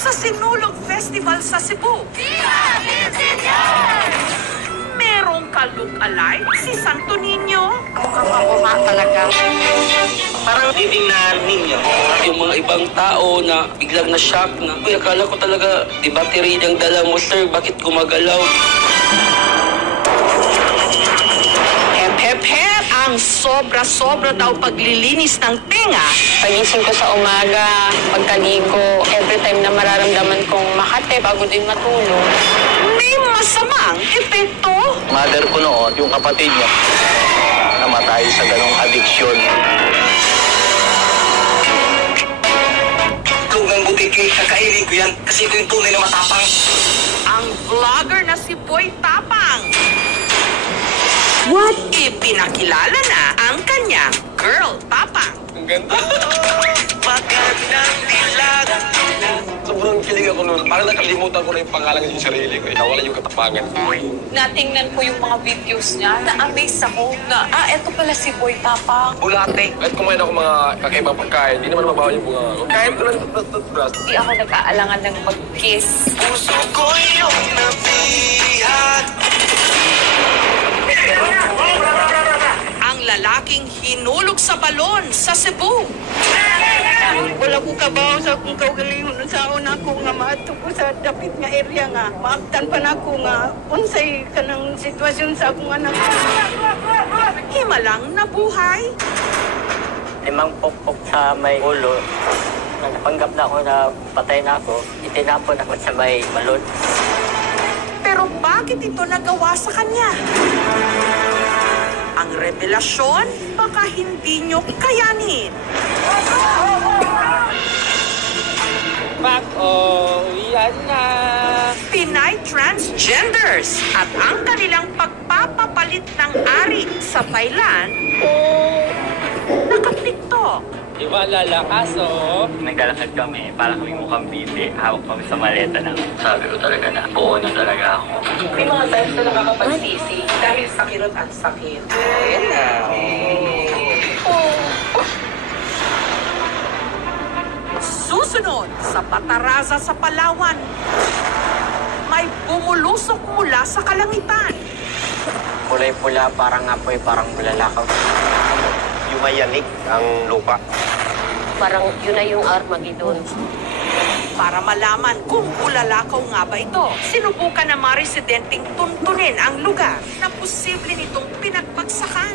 sa Sinulog Festival sa Cebu. Viva Viva! Merong ka-look-alike si Santo Niño. Mukha talaga. Parang living na ninyo. Yung mga ibang tao na biglang na-shock na, uy, akala ko talaga, di battery ng dala mo, sir, bakit gumagalaw? Hep, hep, hep! Ang sobra-sobra daw paglilinis ng tenga. Pagising ko sa umaga, pagkaligo, every time na mararamdaman kong makate bago din matulog. May masamang epekto. Mother ko noon, yung kapatid niya, namatay sa ganong addiction. Kung ang butiki, kakainin ko yan kasi ito yung tunay na matapang. Ang vlogger na si Boy Tapang. What? Ipinakilala na ang kanyang girl Tapang. Ang ganda. Magandang dilag. Sobrang kilig ako noon. Parang nakalimutan ko na yung pangalan ng sarili ko. Nawala yung katapangan. Natingnan ko yung mga videos niya, na-amaze ako na, eto pala si Boy Tapang. Bulate. Kahit kumain ako mga kakaibang pagkain, hindi naman mabawal yung bunga ko. Kahit ko lang blast. Hindi ako nag-aalangan ng mag-kiss. Puso ko yung nabihat. Ang lalaking hinulog sa balon sa Cebu. Wala ko kabaw sa akong kaugalingon sa una ko nga maato ko sa dapit nga area nga. Maabtan pa na ako nga unsay kanang sitwasyon sa akong anak. Himalang nabuhay. Limang pokpok sa may ulo. Napanggap na ako na patay na ako. Itinapon ako sa may balon. Pero bakit ito nagawa sa kanya? Ang revelasyon, baka hindi nyo kayanin. Yan na. Pinay transgenders at ang kanilang pagpapapalit ng ari sa Thailand, naka-TikTok. Di ba lalakas, oh? Naglalakad kami, parang kami mukhang bibi. Hawak kami sa maleta na. Sabi ko talaga na, buo na talaga ako. May mga times na nakakapagsisi dahil sa kirot at sakit. Ayan na. Susunod sa Pataraza sa Palawan, may bumulusok mula sa kalangitan. Kulay-pula, parang apoy, parang bulalakaw. Yumayanig ang lupa. Parang yun na yung Armageddon. Para malaman kung bulalakaw nga ba ito, sinubukan ng mga residenteng tuntunin ang lugar na posible nitong pinagbagsakan.